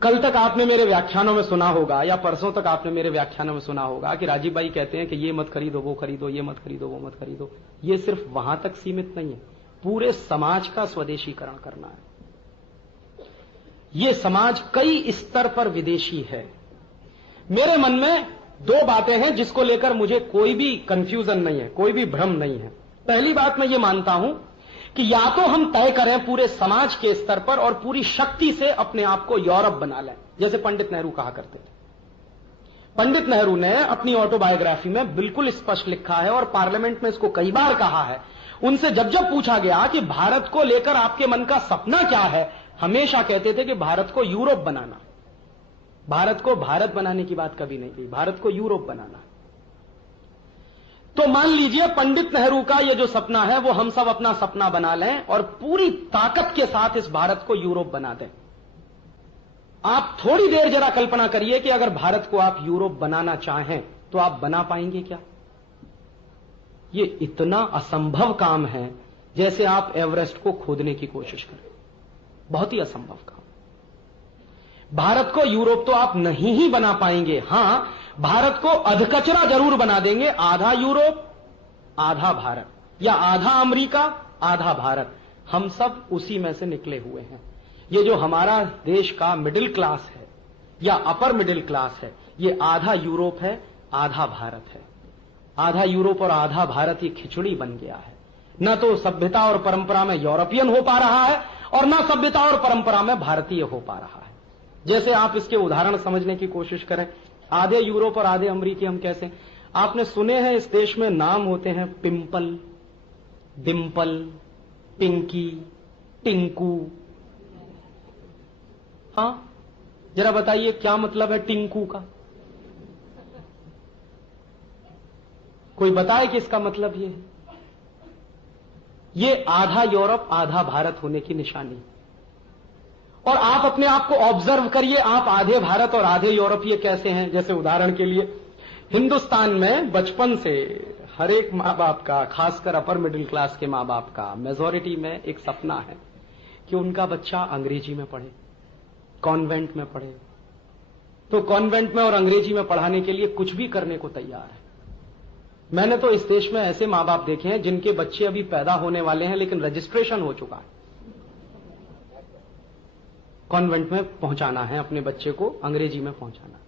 कल तक आपने मेरे व्याख्यानों में सुना होगा या परसों तक आपने मेरे व्याख्यानों में सुना होगा कि राजीव भाई कहते हैं कि ये मत खरीदो, वो खरीदो, ये मत खरीदो, वो मत खरीदो। ये सिर्फ वहां तक सीमित नहीं है, पूरे समाज का स्वदेशीकरण करना है। ये समाज कई स्तर पर विदेशी है। मेरे मन में दो बातें हैं जिसको लेकर मुझे कोई भी कंफ्यूजन नहीं है, कोई भी भ्रम नहीं है। पहली बात मैं ये मानता हूं कि या तो हम तय करें पूरे समाज के स्तर पर और पूरी शक्ति से अपने आप को यूरोप बना लें, जैसे पंडित नेहरू कहा करते थे। पंडित नेहरू ने अपनी ऑटोबायोग्राफी में बिल्कुल स्पष्ट लिखा है और पार्लियामेंट में इसको कई बार कहा है। उनसे जब जब पूछा गया कि भारत को लेकर आपके मन का सपना क्या है, हमेशा कहते थे कि भारत को यूरोप बनाना। भारत को भारत बनाने की बात कभी नहीं कही, भारत को यूरोप बनाना। तो मान लीजिए पंडित नेहरू का यह जो सपना है वो हम सब अपना सपना बना लें और पूरी ताकत के साथ इस भारत को यूरोप बना दें। आप थोड़ी देर जरा कल्पना करिए कि अगर भारत को आप यूरोप बनाना चाहें तो आप बना पाएंगे क्या? ये इतना असंभव काम है जैसे आप एवरेस्ट को खोदने की कोशिश करें। बहुत ही असंभव काम। भारत को यूरोप तो आप नहीं ही बना पाएंगे। हां, भारत को अधकचरा जरूर बना देंगे, आधा यूरोप आधा भारत, या आधा अमेरिका आधा भारत। हम सब उसी में से निकले हुए हैं। ये जो हमारा देश का मिडिल क्लास है या अपर मिडिल क्लास है, ये आधा यूरोप है आधा भारत है। आधा यूरोप और आधा भारत ये खिचड़ी बन गया है। न तो सभ्यता और परंपरा में यूरोपियन हो पा रहा है और न सभ्यता और परंपरा में भारतीय हो पा रहा है। जैसे आप इसके उदाहरण समझने की कोशिश करें, आधे यूरोप और आधे अमेरिकी हम कैसे? आपने सुने हैं इस देश में नाम होते हैं पिंपल, डिंपल, पिंकी, टिंकू। हां, जरा बताइए क्या मतलब है टिंकू का? कोई बताए कि इसका मतलब ये है? ये आधा यूरोप आधा भारत होने की निशानी। और आप अपने आप को ऑब्जर्व करिए, आप आधे भारत और आधे यूरोपीय कैसे हैं? जैसे उदाहरण के लिए हिंदुस्तान में बचपन से हर एक मां बाप का, खासकर अपर मिडिल क्लास के मां बाप का, मेजॉरिटी में एक सपना है कि उनका बच्चा अंग्रेजी में पढ़े, कॉन्वेंट में पढ़े। तो कॉन्वेंट में और अंग्रेजी में पढ़ाने के लिए कुछ भी करने को तैयार है। मैंने तो इस देश में ऐसे मां बाप देखे हैं जिनके बच्चे अभी पैदा होने वाले हैं लेकिन रजिस्ट्रेशन हो चुका है। कॉन्वेंट में पहुंचाना है अपने बच्चे को, अंग्रेजी में पहुंचाना।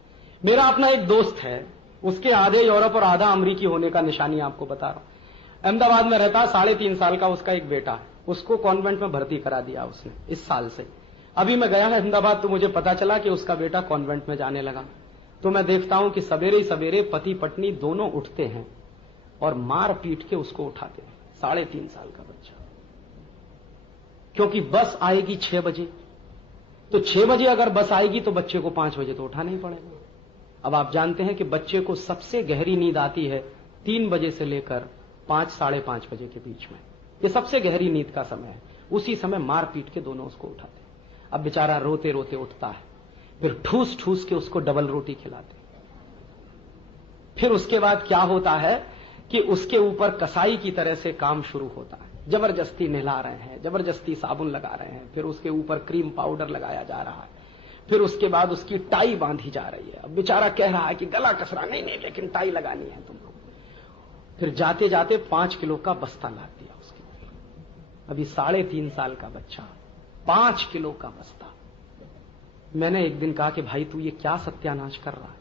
मेरा अपना एक दोस्त है, उसके आधे यूरोप और आधा अमेरिकी होने का निशानी आपको बता रहा हूं। अहमदाबाद में रहता, 3.5 साल का उसका एक बेटा है, उसको कॉन्वेंट में भर्ती करा दिया उसने इस साल से। अभी मैं गया अहमदाबाद तो मुझे पता चला कि उसका बेटा कॉन्वेंट में जाने लगा। तो मैं देखता हूं कि सवेरे ही सवेरे पति पत्नी दोनों उठते हैं और मार पीट के उसको उठाते हैं, 3.5 साल का बच्चा। क्योंकि बस आएगी 6 बजे, तो 6 बजे अगर बस आएगी तो बच्चे को 5 बजे तो उठाना ही पड़ेगा। अब आप जानते हैं कि बच्चे को सबसे गहरी नींद आती है 3 बजे से लेकर 5, 5:30 बजे के बीच में। ये सबसे गहरी नींद का समय है। उसी समय मार पीट के दोनों उसको उठाते हैं। अब बेचारा रोते रोते उठता है, फिर ठूस ठूस के उसको डबल रोटी खिलाते। फिर उसके बाद क्या होता है कि उसके ऊपर कसाई की तरह से काम शुरू होता है। जबरदस्ती नहला रहे हैं, जबरदस्ती साबुन लगा रहे हैं, फिर उसके ऊपर क्रीम पाउडर लगाया जा रहा है, फिर उसके बाद उसकी टाई बांधी जा रही है। अब बेचारा कह रहा है कि गला कसरा, नहीं नहीं लेकिन टाई लगानी है तुमको। फिर जाते जाते 5 किलो का बस्ता लाद दिया उसके ऊपर। अभी 3.5 साल का बच्चा, 5 किलो का बस्ता। मैंने एक दिन कहा कि भाई तू ये क्या सत्यानाश कर रहा है?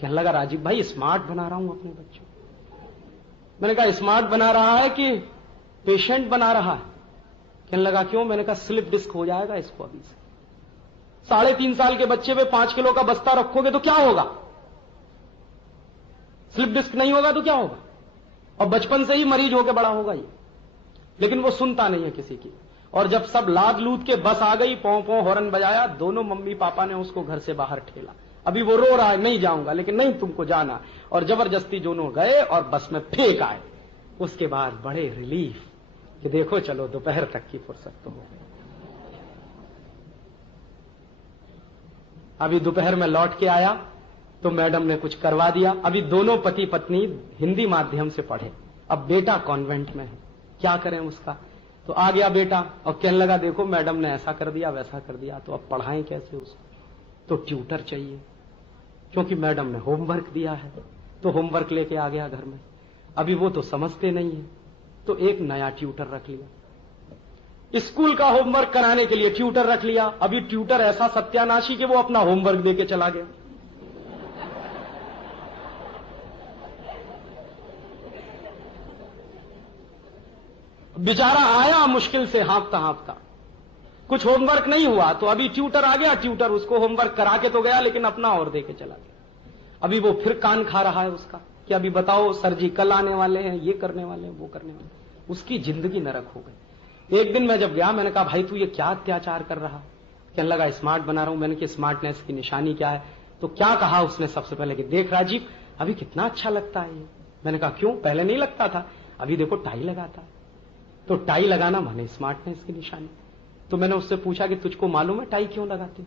कहने लगा राजीव भाई स्मार्ट बना रहा हूं अपने बच्चों। मैंने कहा स्मार्ट बना रहा है कि पेशेंट बना रहा है? कहने लगा क्यों? मैंने कहा स्लिप डिस्क हो जाएगा इसको अभी से। 3.5 साल के बच्चे पे 5 किलो का बस्ता रखोगे तो क्या होगा? स्लिप डिस्क नहीं होगा तो क्या होगा? और बचपन से ही मरीज होकर बड़ा होगा ये। लेकिन वो सुनता नहीं है किसी की। और जब सब लाद लूद के बस आ गई, पौ पौ हॉर्न बजाया, दोनों मम्मी पापा ने उसको घर से बाहर ठेला। अभी वो रो रहा है नहीं जाऊंगा, लेकिन नहीं तुमको जाना। और जबरदस्ती दोनों गए और बस में फेंक आए। उसके बाद बड़े रिलीफ कि देखो चलो दोपहर तक की फुर्सत तो हो गई। अभी दोपहर में लौट के आया तो मैडम ने कुछ करवा दिया। अभी दोनों पति पत्नी हिंदी माध्यम से पढ़े, अब बेटा कॉन्वेंट में है, क्या करें उसका? तो आ गया बेटा और कहने लगा देखो मैडम ने ऐसा कर दिया वैसा कर दिया, तो अब पढ़ाएं कैसे उसको? तो ट्यूटर चाहिए, क्योंकि मैडम ने होमवर्क दिया है, तो होमवर्क लेके आ गया घर में। अभी वो तो समझते नहीं है, तो एक नया ट्यूटर रख लिया। स्कूल का होमवर्क कराने के लिए ट्यूटर रख लिया। अभी ट्यूटर ऐसा सत्यानाशी कि वो अपना होमवर्क देके चला गया। बेचारा आया मुश्किल से हाँफता हाँफता, कुछ होमवर्क नहीं हुआ, तो अभी ट्यूटर आ गया। ट्यूटर उसको होमवर्क करा के तो गया, लेकिन अपना और देके चला गया। अभी वो फिर कान खा रहा है उसका कि अभी बताओ सर जी कल आने वाले हैं, ये करने वाले हैं, वो करने वाले हैं। उसकी जिंदगी नरक हो गई। एक दिन मैं जब गया, मैंने कहा भाई तू ये क्या अत्याचार कर रहा? कहने लगा स्मार्ट बना रहा हूं। मैंने कहा स्मार्टनेस की निशानी क्या है? तो क्या कहा उसने सबसे पहले कि देख राजीव अभी कितना अच्छा लगता है ये। मैंने कहा क्यों? पहले नहीं लगता था, अभी देखो टाई लगाता है। तो टाई लगाना माने स्मार्टनेस की निशानी। तो मैंने उससे पूछा कि तुझको मालूम है टाई क्यों लगाते?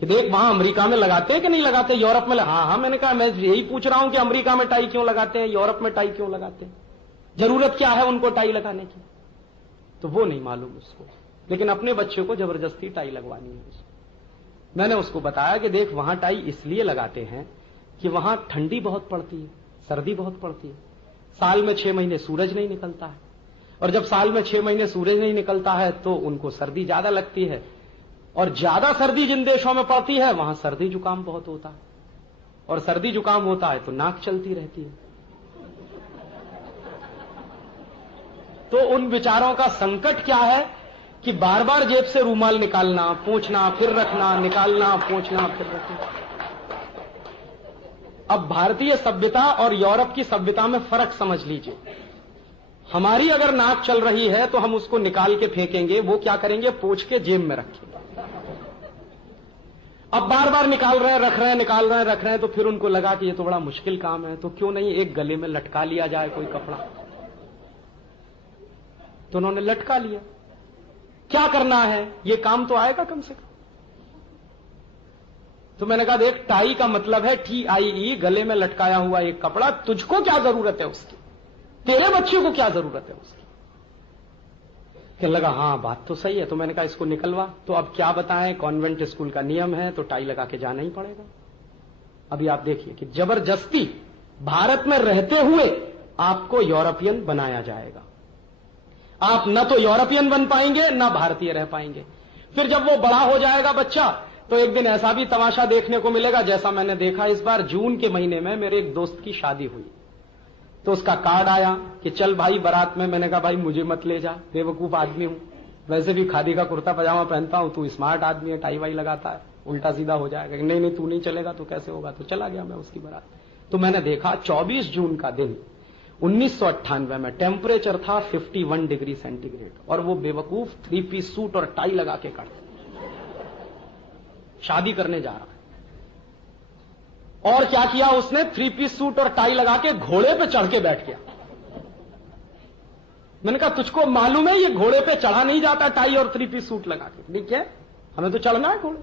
कि देख वहां अमेरिका में लगाते हैं कि नहीं लगाते, यूरोप में हाँ। मैंने कहा मैं यही पूछ रहा हूं कि अमेरिका में टाई क्यों लगाते हैं, यूरोप में टाई क्यों लगाते हैं, जरूरत क्या है उनको टाई लगाने की? तो वो नहीं मालूम उसको, लेकिन अपने बच्चे को जबरदस्ती टाई लगवानी है उसको। मैंने उसको बताया कि देख वहां टाई इसलिए लगाते हैं कि वहां ठंडी बहुत पड़ती है, सर्दी बहुत पड़ती है, साल में 6 महीने सूरज नहीं निकलता है, और जब साल में 6 महीने सूरज नहीं निकलता है तो उनको सर्दी ज्यादा लगती है, और ज्यादा सर्दी जिन देशों में पड़ती है वहां सर्दी जुकाम बहुत होता है, और सर्दी जुकाम होता है तो नाक चलती रहती है। तो उन विचारों का संकट क्या है कि बार बार जेब से रूमाल निकालना, पोंछना, फिर रखना, निकालना, पोंछना, फिर रखना। अब भारतीय सभ्यता और यूरोप की सभ्यता में फर्क समझ लीजिए। हमारी अगर नाक चल रही है तो हम उसको निकाल के फेंकेंगे, वो क्या करेंगे? पोंछ के जेब में रखेंगे। अब बार बार निकाल रहे हैं, रख रहे हैं, निकाल रहे हैं, रख रहे हैं, तो फिर उनको लगा कि ये तो बड़ा मुश्किल काम है, तो क्यों नहीं एक गले में लटका लिया जाए कोई कपड़ा। तो उन्होंने लटका लिया। क्या करना है, ये काम तो आएगा कम से कम। तो मैंने कहा देख टाई का मतलब है TIE, गले में लटकाया हुआ एक कपड़ा। तुझको क्या जरूरत है उसकी? तेरे बच्चे को क्या जरूरत है उसकी? कहने लगा हाँ बात तो सही है। तो मैंने कहा इसको निकलवा। तो अब क्या बताएं, कॉन्वेंट स्कूल का नियम है तो टाई लगा के जाना ही पड़ेगा। अभी आप देखिए कि जबरदस्ती भारत में रहते हुए आपको यूरोपियन बनाया जाएगा। आप न तो यूरोपियन बन पाएंगे न भारतीय रह पाएंगे। फिर जब वो बड़ा हो जाएगा बच्चा, तो एक दिन ऐसा भी तमाशा देखने को मिलेगा जैसा मैंने देखा इस बार जून के महीने में मेरे एक दोस्त की शादी हुई। तो उसका कार्ड आया कि चल भाई बारात में। मैंने कहा भाई मुझे मत ले जा, बेवकूफ आदमी हूं, वैसे भी खादी का कुर्ता पजामा पहनता हूं, तू स्मार्ट आदमी है, टाई वाई लगाता है, उल्टा सीधा हो जाएगा। नहीं नहीं तू नहीं चलेगा तो कैसे होगा। तो चला गया मैं उसकी बारात। तो मैंने देखा 24 जून का दिन 1998 में टेम्परेचर था 51 डिग्री सेंटीग्रेड, और वो बेवकूफ 3 पीस सूट और टाई लगा के शादी करने जा रहा है। और क्या किया उसने? 3 पीस सूट और टाई लगा के घोड़े पे चढ़ के बैठ गया। मैंने कहा तुझको मालूम है ये घोड़े पे चढ़ा नहीं जाता टाई और 3 पीस सूट लगा के? ठीक है, हमें तो चढ़ना है घोड़े।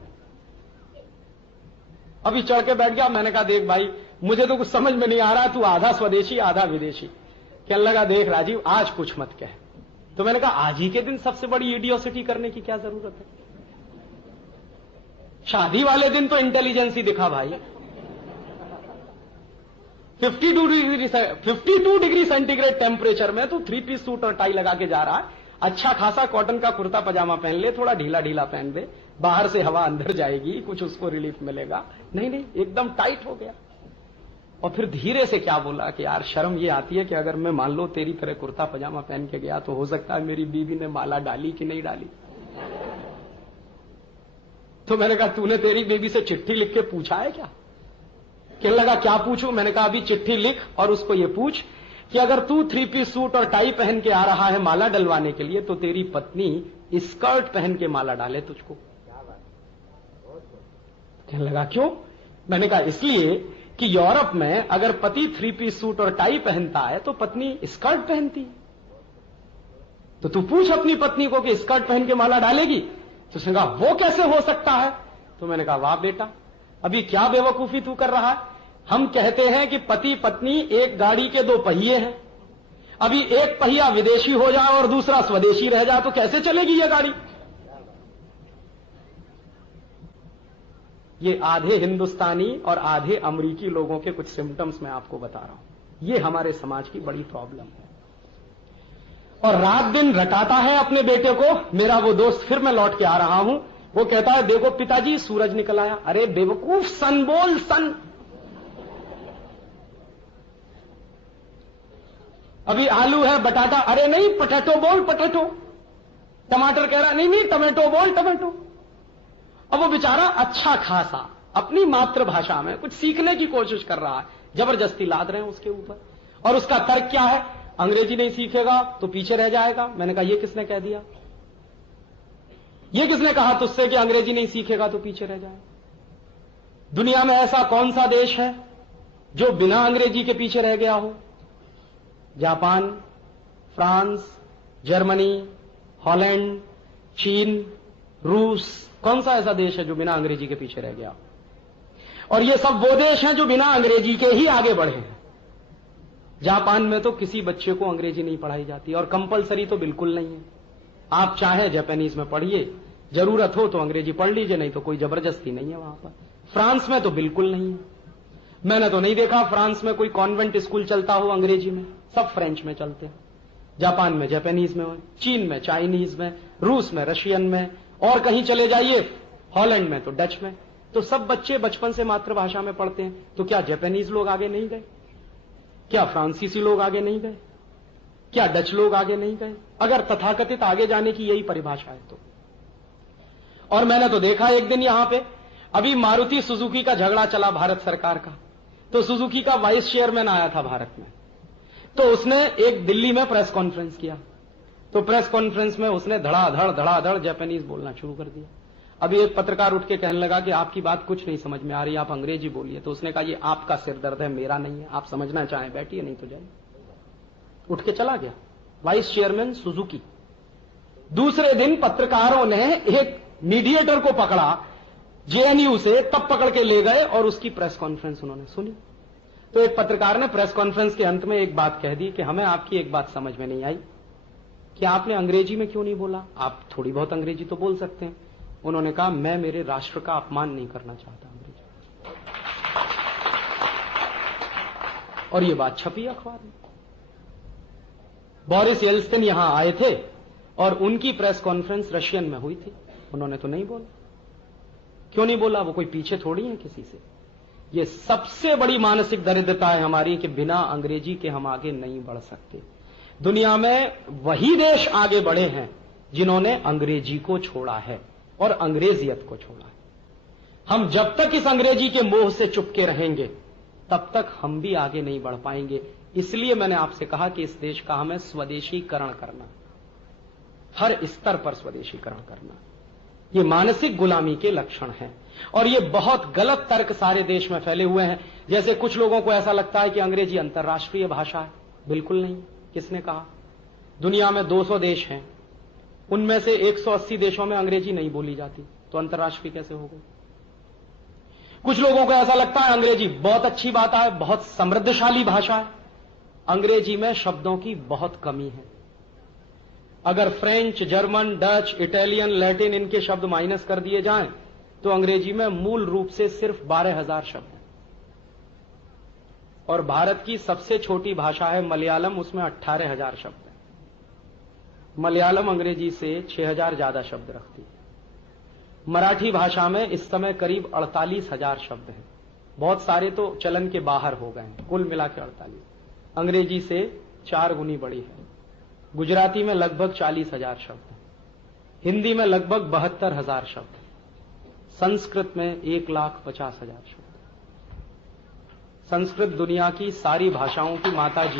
अभी चढ़ के बैठ गया। मैंने कहा देख भाई मुझे तो कुछ समझ में नहीं आ रहा, तू आधा स्वदेशी आधा विदेशी। कहने लगा देख राजीव आज कुछ मत कह। तो मैंने कहा आज ही के दिन सबसे बड़ी इडियोसिटी करने की क्या जरूरत है? शादी वाले दिन तो इंटेलिजेंस ही दिखा भाई। 52 डिग्री सेंटीग्रेड टेम्परेचर में तू 3 पीस सूट और टाई लगा के जा रहा है। अच्छा खासा कॉटन का कुर्ता पजामा पहन ले, थोड़ा ढीला ढीला पहन दे, बाहर से हवा अंदर जाएगी, कुछ उसको रिलीफ मिलेगा। नहीं नहीं एकदम टाइट हो गया। और फिर धीरे से क्या बोला कि यार शर्म ये आती है कि अगर मैं मान लो तेरी तरह कुर्ता पजामा पहन के गया तो हो सकता है मेरी बीवी ने माला डाली कि नहीं डाली। तो मैंने कहा तूने तेरी बीवी से चिट्ठी लिख के पूछा है क्या? कहने लगा क्या पूछूं? मैंने कहा अभी चिट्ठी लिख और उसको ये पूछ कि अगर तू 3 पीस सूट और टाई पहन के आ रहा है माला डलवाने के लिए तो तेरी पत्नी स्कर्ट पहन के माला डाले तुझको। कहने लगा क्यों? मैंने कहा इसलिए कि यूरोप में अगर पति 3 पीस सूट और टाई पहनता है तो पत्नी स्कर्ट पहनती है। तो तू पूछ अपनी पत्नी को कि स्कर्ट पहन के माला डालेगी? तो उसने कहा वो कैसे हो सकता है? तो मैंने कहा वाह बेटा अभी क्या बेवकूफी तू कर रहा है। हम कहते हैं कि पति पत्नी एक गाड़ी के 2 पहिए हैं। अभी एक पहिया विदेशी हो जाए और दूसरा स्वदेशी रह जाए तो कैसे चलेगी यह गाड़ी? ये आधे हिंदुस्तानी और आधे अमरीकी लोगों के कुछ सिम्टम्स मैं आपको बता रहा हूं। ये हमारे समाज की बड़ी प्रॉब्लम है। और रात दिन रटाता है अपने बेटे को। मेरा वो दोस्त, फिर मैं लौट के आ रहा हूं, वो कहता है देखो पिताजी सूरज निकल आया। अरे बेवकूफ, सन बोल, सन। अभी आलू है, बटाटा, अरे नहीं पटेटो बोल, पटेटो। टमाटर कह रहा नहीं नहीं टमेटो बोल, टमेटो। अब वो बेचारा अच्छा खासा अपनी मातृभाषा में कुछ सीखने की कोशिश कर रहा है, जबरदस्ती लाद रहे हैं उसके ऊपर। और उसका तर्क क्या है? अंग्रेजी नहीं सीखेगा तो पीछे रह जाएगा। मैंने कहा ये किसने कह दिया? ये किसने कहा तुझसे कि अंग्रेजी नहीं सीखेगा तो पीछे रह जाएगा? दुनिया में ऐसा कौन सा देश है जो बिना अंग्रेजी के पीछे रह गया हो? जापान, फ्रांस, जर्मनी, हॉलैंड, चीन, रूस, कौन सा ऐसा देश है जो बिना अंग्रेजी के पीछे रह गया? और ये सब वो देश हैं जो बिना अंग्रेजी के ही आगे बढ़े हैं। जापान में तो किसी बच्चे को अंग्रेजी नहीं पढ़ाई जाती, और कंपलसरी तो बिल्कुल नहीं है। आप चाहे जापानीज में पढ़िए, जरूरत हो तो अंग्रेजी पढ़ लीजिए, नहीं तो कोई जबरदस्ती नहीं है वहां पर। फ्रांस में तो बिल्कुल नहीं है। मैंने तो नहीं देखा फ्रांस में कोई कॉन्वेंट स्कूल चलता हो अंग्रेजी में, सब फ्रेंच में चलते हैं। जापान में जापानीज में, चीन में चाइनीज में, रूस में रशियन में, और कहीं चले जाइए, हॉलैंड में तो डच में। तो सब बच्चे बचपन से मातृभाषा में पढ़ते हैं। तो क्या जापानीज लोग आगे नहीं गए? क्या फ्रांसीसी लोग आगे नहीं गए? क्या डच लोग आगे नहीं गए? अगर तथाकथित आगे जाने की यही परिभाषा है तो। और मैंने तो देखा एक दिन यहां पे, अभी मारुति सुजुकी का झगड़ा चला भारत सरकार का, तो सुजुकी का वाइस चेयरमैन आया था भारत में, तो उसने एक दिल्ली में प्रेस कॉन्फ्रेंस किया। तो प्रेस कॉन्फ्रेंस में उसने धड़ाधड़ जापानीज बोलना शुरू कर दिया। अभी एक पत्रकार उठ के कहने लगा कि आपकी बात कुछ नहीं समझ में आ रही, आप अंग्रेजी बोलिए। तो उसने कहा ये आपका सिर दर्द है, मेरा नहीं है। आप समझना चाहें बैठिए, नहीं तो जाइए। उठ के चला गया वाइस चेयरमैन सुजुकी। दूसरे दिन पत्रकारों ने एक मीडिएटर को पकड़ा जेएनयू से, तब पकड़ के ले गए और उसकी प्रेस कॉन्फ्रेंस उन्होंने सुनी। तो एक पत्रकार ने प्रेस कॉन्फ्रेंस के अंत में एक बात कह दी कि हमें आपकी एक बात समझ में नहीं आई कि आपने अंग्रेजी में क्यों नहीं बोला, आप थोड़ी बहुत अंग्रेजी तो बोल सकते हैं। उन्होंने कहा मैं मेरे राष्ट्र का अपमान नहीं करना चाहता अंग्रेजी। और ये बात छपी अखबार में। बोरिस येल्त्सिन यहां आए थे और उनकी प्रेस कॉन्फ्रेंस रशियन में हुई थी, उन्होंने तो नहीं बोला। क्यों नहीं बोला? वो कोई पीछे थोड़ी है किसी से। ये सबसे बड़ी मानसिक दरिद्रता है हमारी कि बिना अंग्रेजी के हम आगे नहीं बढ़ सकते। दुनिया में वही देश आगे बढ़े हैं जिन्होंने अंग्रेजी को छोड़ा है और अंग्रेजियत को छोड़ा है। हम जब तक इस अंग्रेजी के मोह से चुपके रहेंगे तब तक हम भी आगे नहीं बढ़ पाएंगे। इसलिए मैंने आपसे कहा कि इस देश का हमें स्वदेशीकरण करना, हर स्तर पर स्वदेशीकरण करना। ये मानसिक गुलामी के लक्षण हैं और ये बहुत गलत तर्क सारे देश में फैले हुए हैं। जैसे कुछ लोगों को ऐसा लगता है कि अंग्रेजी अंतर्राष्ट्रीय भाषा है। बिल्कुल नहीं। किसने कहा? दुनिया में 200 देश हैं, उनमें से 180 देशों में अंग्रेजी नहीं बोली जाती, तो अंतर्राष्ट्रीय कैसे हो गई? कुछ लोगों को ऐसा लगता है अंग्रेजी बहुत अच्छी बात है, बहुत समृद्धशाली भाषा है। अंग्रेजी में शब्दों की बहुत कमी है। अगर French, German, Dutch, Italian, Latin इनके शब्द माइनस कर दिए जाएं तो अंग्रेजी में मूल रूप से सिर्फ 12,000 शब्द हैं। और भारत की सबसे छोटी भाषा है मलयालम, उसमें 18,000 शब्द हैं। मलयालम अंग्रेजी से 6,000 ज्यादा शब्द रखती है। मराठी भाषा में इस समय करीब 48,000 शब्द हैं। बहुत सारे तो चलन के बाहर हो गए हैं, कुल मिला के 48। अंग्रेजी से 4 गुनी बड़ी है। गुजराती में लगभग 40,000 शब्द हैं। हिंदी में लगभग 72,000 शब्द हैं। संस्कृत में 1,50,000 शब्द। संस्कृत दुनिया की सारी भाषाओं की माता जी।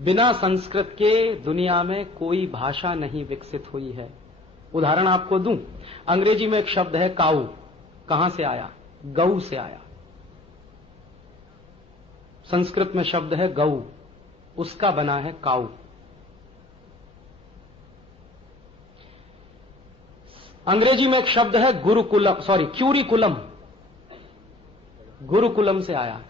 बिना संस्कृत के दुनिया में कोई भाषा नहीं विकसित हुई है। उदाहरण आपको दूं, अंग्रेजी में एक शब्द है काऊ। कहां से आया? गऊ से आया। संस्कृत में शब्द है गऊ, उसका बना है काऊ। अंग्रेजी में एक शब्द है क्यूरिकुलम। गुरुकुलम से आया।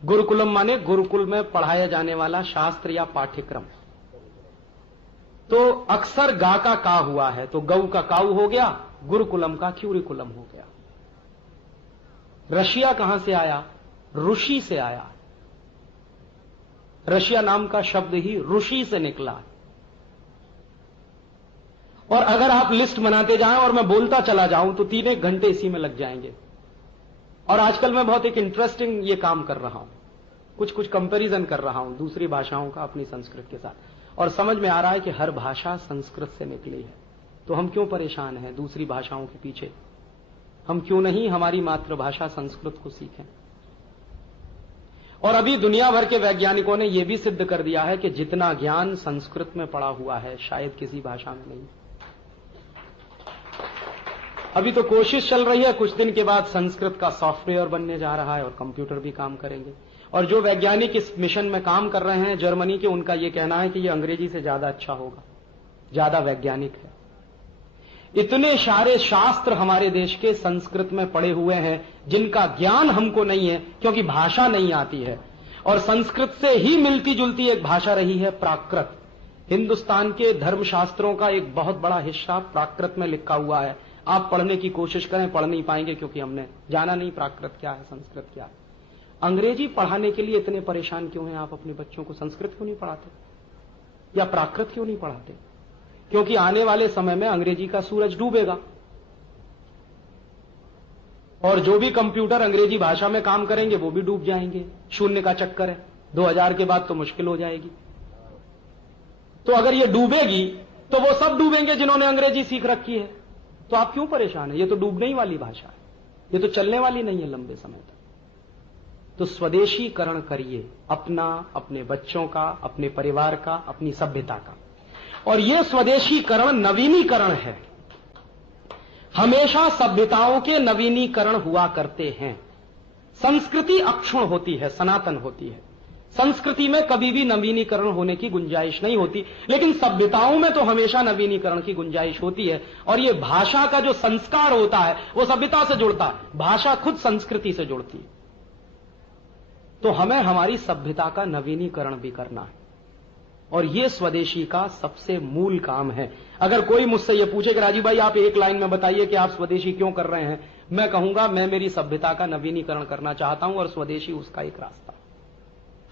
गुरुकुलम माने गुरुकुल में पढ़ाया जाने वाला शास्त्र या पाठ्यक्रम। तो अक्सर गा का का हुआ है, तो गऊ का काऊ हो गया, गुरुकुलम का क्यूरिकुलम हो गया। रशिया कहां से आया? ऋषि से आया। रशिया नाम का शब्द ही ऋषि से निकला। और अगर आप लिस्ट बनाते जाएं और मैं बोलता चला जाऊं तो 3-1 घंटे इसी में लग जाएंगे। और आजकल मैं बहुत एक इंटरेस्टिंग ये काम कर रहा हूं, कुछ कंपैरिजन कर रहा हूं दूसरी भाषाओं का अपनी संस्कृत के साथ, और समझ में आ रहा है कि हर भाषा संस्कृत से निकली है। तो हम क्यों परेशान हैं दूसरी भाषाओं के पीछे? हम क्यों नहीं हमारी मातृभाषा संस्कृत को सीखें? और अभी दुनिया भर के वैज्ञानिकों ने यह भी सिद्ध कर दिया है कि जितना ज्ञान संस्कृत में पड़ा हुआ है शायद किसी भाषा में नहीं। अभी तो कोशिश चल रही है, कुछ दिन के बाद संस्कृत का सॉफ्टवेयर बनने जा रहा है और कंप्यूटर भी काम करेंगे। और जो वैज्ञानिक इस मिशन में काम कर रहे हैं जर्मनी के, उनका यह कहना है कि यह अंग्रेजी से ज्यादा अच्छा होगा, ज्यादा वैज्ञानिक है। इतने सारे शास्त्र हमारे देश के संस्कृत में पड़े हुए हैं जिनका ज्ञान हमको नहीं है क्योंकि भाषा नहीं आती है। और संस्कृत से ही मिलती जुलती एक भाषा रही है प्राकृत। हिंदुस्तान के धर्मशास्त्रों का एक बहुत बड़ा हिस्सा प्राकृत में लिखा हुआ है। आप पढ़ने की कोशिश करें, पढ़ नहीं पाएंगे क्योंकि हमने जाना नहीं प्राकृत क्या है, संस्कृत क्या है। अंग्रेजी पढ़ाने के लिए इतने परेशान क्यों हैं आप? अपने बच्चों को संस्कृत क्यों नहीं पढ़ाते या प्राकृत क्यों नहीं पढ़ाते? क्योंकि आने वाले समय में अंग्रेजी का सूरज डूबेगा और जो भी कंप्यूटर अंग्रेजी भाषा में काम करेंगे वो भी डूब जाएंगे। शून्य का चक्कर है, 2000 के बाद तो मुश्किल हो जाएगी। तो अगर ये डूबेगी तो वो सब डूबेंगे जिन्होंने अंग्रेजी सीख रखी है। तो आप क्यों परेशान है? ये तो डूबने ही वाली भाषा है, ये तो चलने वाली नहीं है लंबे समय तक। तो स्वदेशीकरण करिए अपना, अपने बच्चों का, अपने परिवार का, अपनी सभ्यता का। और यह स्वदेशीकरण नवीनीकरण है। हमेशा सभ्यताओं के नवीनीकरण हुआ करते हैं। संस्कृति अक्षुण्ण होती है, सनातन होती है। संस्कृति में कभी भी नवीनीकरण होने की गुंजाइश नहीं होती, लेकिन सभ्यताओं में तो हमेशा नवीनीकरण की गुंजाइश होती है। और यह भाषा का जो संस्कार होता है वो सभ्यता से जुड़ता है, भाषा खुद संस्कृति से जुड़ती है। तो हमें हमारी सभ्यता का नवीनीकरण भी करना है और यह स्वदेशी का सबसे मूल काम है। अगर कोई मुझसे यह पूछे कि राजीव भाई आप एक लाइन में बताइए कि आप स्वदेशी क्यों कर रहे हैं, मैं कहूंगा मैं मेरी सभ्यता का नवीनीकरण करना चाहता हूं और स्वदेशी उसका एक रास्ता।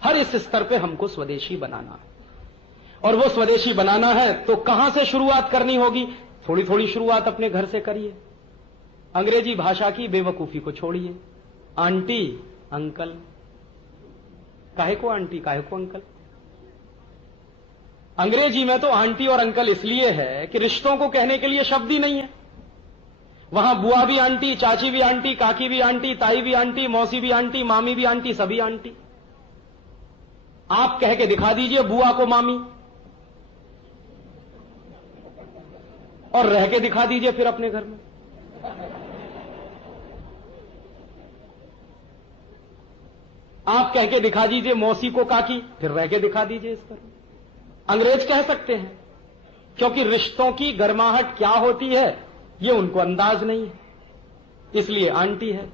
हर इस स्तर पे हमको स्वदेशी बनाना है। और वो स्वदेशी बनाना है तो कहां से शुरुआत करनी होगी? थोड़ी थोड़ी शुरुआत अपने घर से करिए। अंग्रेजी भाषा की बेवकूफी को छोड़िए। आंटी अंकल, काहे को आंटी, काहे को अंकल? अंग्रेजी में तो आंटी और अंकल इसलिए है कि रिश्तों को कहने के लिए शब्द ही नहीं है। वहां बुआ भी आंटी, चाची भी आंटी, काकी भी आंटी, ताई भी आंटी, मौसी भी आंटी, मामी भी आंटी, सभी आंटी। आप कह के दिखा दीजिए बुआ को मामी और रह के दिखा दीजिए फिर अपने घर में। आप कह के दिखा दीजिए मौसी को काकी, फिर रह के दिखा दीजिए इस पर। अंग्रेज कह सकते हैं क्योंकि रिश्तों की गर्माहट क्या होती है ये उनको अंदाज नहीं है, इसलिए आंटी है।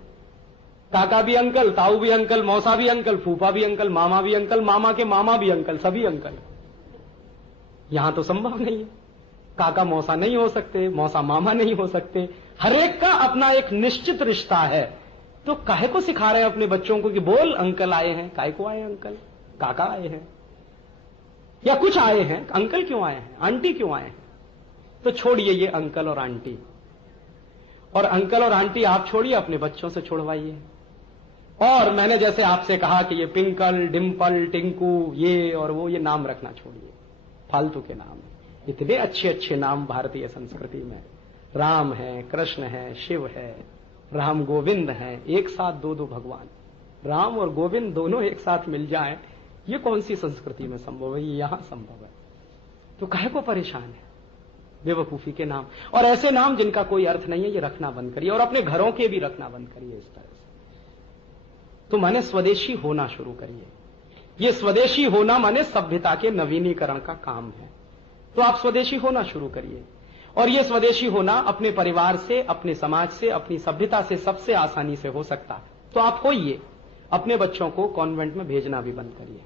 काका भी अंकल, ताऊ भी अंकल, मौसा भी अंकल, फूफा भी अंकल, मामा भी अंकल, मामा के मामा भी अंकल, सभी अंकल। यहां तो संभव नहीं है, काका मौसा नहीं हो सकते, मौसा मामा नहीं हो सकते। हर एक का अपना एक निश्चित रिश्ता है। तो काहे को सिखा रहे हैं अपने बच्चों को कि बोल अंकल आए हैं? काहे को आए अंकल? काका आए हैं या कुछ आए हैं, अंकल क्यों आए हैं, आंटी क्यों आए हैं? तो छोड़िए ये अंकल और आंटी। और अंकल और आंटी आप छोड़िए, अपने बच्चों से छोड़वाइए। और मैंने जैसे आपसे कहा कि ये पिंकल, डिंपल, टिंकू, ये और वो, ये नाम रखना छोड़िए, फालतू के नाम। इतने अच्छे अच्छे नाम भारतीय संस्कृति में, राम है, कृष्ण है, शिव है, राम गोविंद है, एक साथ दो दो भगवान, राम और गोविंद दोनों एक साथ मिल जाएं, ये कौन सी संस्कृति में संभव है? ये यहां संभव है। तो काहे को परेशान है बेवकूफी के नाम? और ऐसे नाम जिनका कोई अर्थ नहीं है ये रखना बंद करिए, और अपने घरों के भी रखना बंद करिए इस तरह से। तो माने स्वदेशी होना शुरू करिए। ये स्वदेशी होना माने सभ्यता के नवीनीकरण का काम है। तो आप स्वदेशी होना शुरू करिए। और ये स्वदेशी होना अपने परिवार से, अपने समाज से, अपनी सभ्यता से सबसे आसानी से हो सकता है। तो आप होइए। अपने बच्चों को कॉन्वेंट में भेजना भी बंद करिए।